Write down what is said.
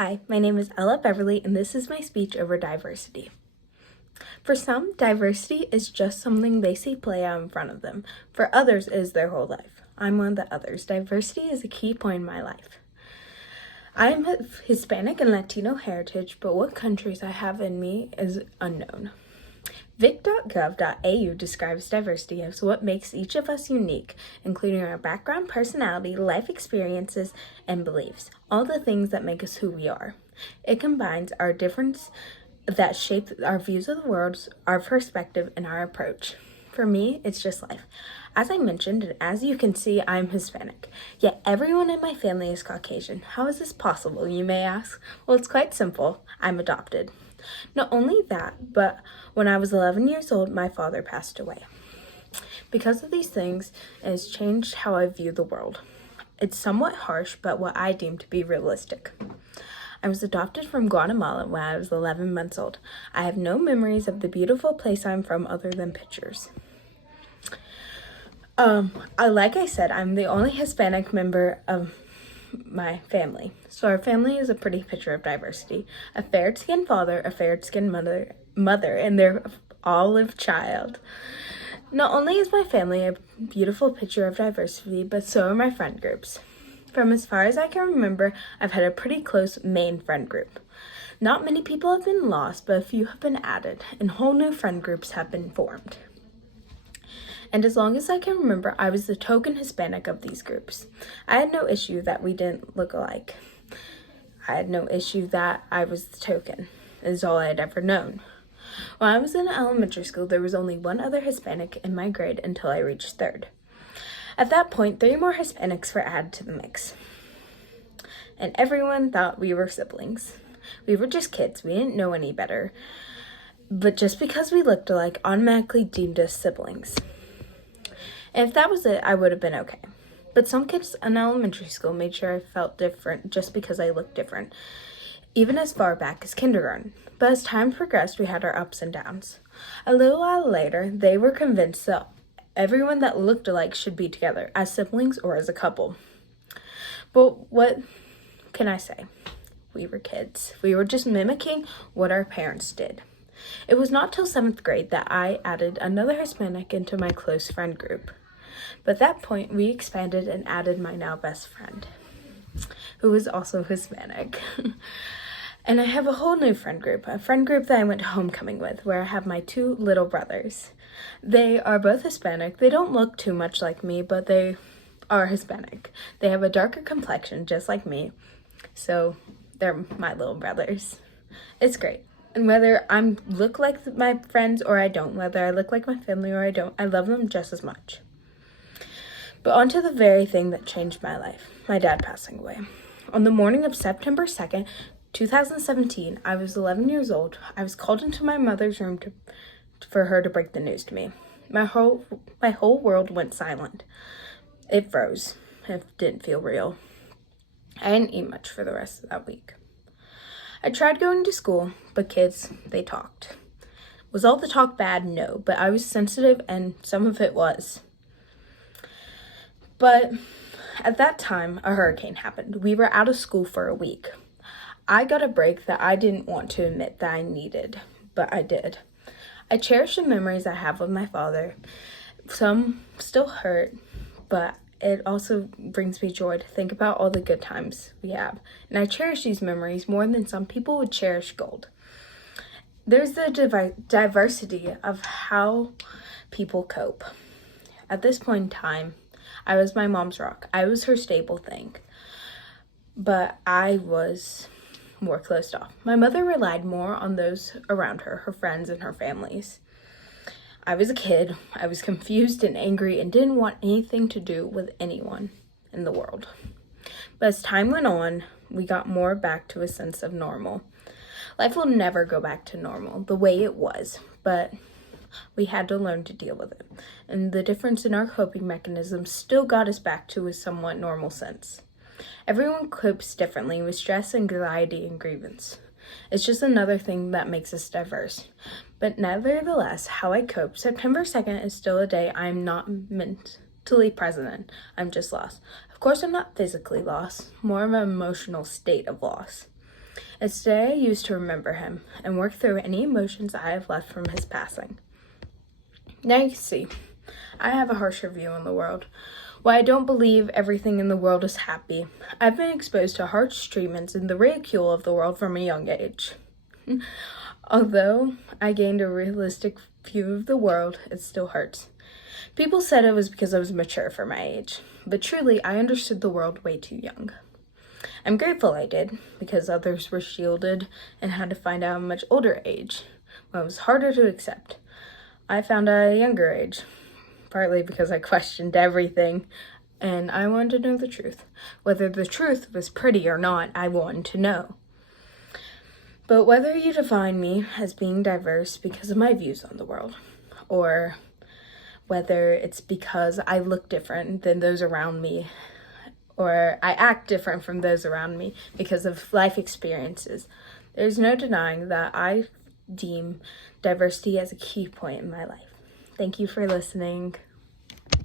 Hi, my name is Ella Beverly, and this is my speech over diversity. For some, diversity is just something they see play out in front of them. For others, it is their whole life. I'm one of the others. Diversity is a key point in my life. I am of Hispanic and Latino heritage, but what countries I have in me is unknown. Vic.gov.au describes diversity as what makes each of us unique, including our background, personality, life experiences, and beliefs, all the things that make us who we are. It combines our difference that shape our views of the world, our perspective, and our approach. For me, it's just life. As I mentioned, and as you can see, I'm Hispanic. Yet everyone in my family is Caucasian. How is this possible, you may ask? Well, it's quite simple. I'm adopted. Not only that, but when I was 11 years old, my father passed away. Because of these things, it has changed how I view the world. It's somewhat harsh, but what I deem to be realistic. I was adopted from Guatemala when I was 11 months old. I have no memories of the beautiful place I'm from other than pictures. Like I said, I'm the only Hispanic member of my family. So our family is a pretty picture of diversity. A fair-skinned father, a fair-skinned mother, and their olive child. Not only is my family a beautiful picture of diversity, but so are my friend groups. From as far as I can remember, I've had a pretty close main friend group. Not many people have been lost, but a few have been added, and whole new friend groups have been formed. And as long as I can remember, I was the token Hispanic of these groups. I had no issue that we didn't look alike. I had no issue that I was the token. It is all I had ever known. When I was in elementary school, there was only one other Hispanic in my grade until I reached third. At that point, 3 more Hispanics were added to the mix. And everyone thought we were siblings. We were just kids. We didn't know any better. But just because we looked alike, automatically deemed us siblings. And if that was it, I would have been okay. But some kids in elementary school made sure I felt different just because I looked different, even as far back as kindergarten. But as time progressed, we had our ups and downs. A little while later, they were convinced that everyone that looked alike should be together, as siblings or as a couple. But what can I say? We were kids. We were just mimicking what our parents did. It was not till 7th grade that I added another Hispanic into my close friend group. But at that point, we expanded and added my now best friend, who is also Hispanic. And I have a whole new friend group, a friend group that I went to homecoming with, where I have my 2 little brothers. They are both Hispanic. They don't look too much like me, but they are Hispanic. They have a darker complexion, just like me. So they're my little brothers. It's great. And whether I look like my friends or I don't, whether I look like my family or I don't, I love them just as much. But on to the very thing that changed my life, my dad passing away. On the morning of September 2nd, 2017, I was 11 years old. I was called into my mother's room for her to break the news to me. My whole world went silent. It froze. It didn't feel real. I didn't eat much for the rest of that week. I tried going to school, but kids, they talked. Was all the talk bad? No, but I was sensitive and some of it was. But at that time, a hurricane happened. We were out of school for a week. I got a break that I didn't want to admit that I needed, but I did. I cherish the memories I have with my father. Some still hurt, but it also brings me joy to think about all the good times we have. And I cherish these memories more than some people would cherish gold. There's the diversity of how people cope. At this point in time, I was my mom's rock. I was her stable thing. But I was more closed off. My mother relied more on those around her, her friends and her families. I was a kid. I was confused and angry and didn't want anything to do with anyone in the world. But as time went on, we got more back to a sense of normal. Life will never go back to normal the way it was, but we had to learn to deal with it. And the difference in our coping mechanisms still got us back to a somewhat normal sense. Everyone copes differently with stress, anxiety, and grievance. It's just another thing that makes us diverse. But nevertheless, how I cope, September 2nd is still a day I'm not mentally present in. I'm just lost. Of course, I'm not physically lost, more of an emotional state of loss. It's today I use to remember him and work through any emotions I have left from his passing. Now you see, I have a harsher view on the world. While I don't believe everything in the world is happy, I've been exposed to harsh treatments and the ridicule of the world from a young age. Although I gained a realistic view of the world, it still hurts. People said it was because I was mature for my age, but truly I understood the world way too young. I'm grateful I did, because others were shielded and had to find out a much older age, when it was harder to accept. I found out at a younger age, partly because I questioned everything, and I wanted to know the truth. Whether the truth was pretty or not, I wanted to know. But whether you define me as being diverse because of my views on the world, or whether it's because I look different than those around me, or I act different from those around me because of life experiences, there's no denying that I deem diversity as a key point in my life. Thank you for listening.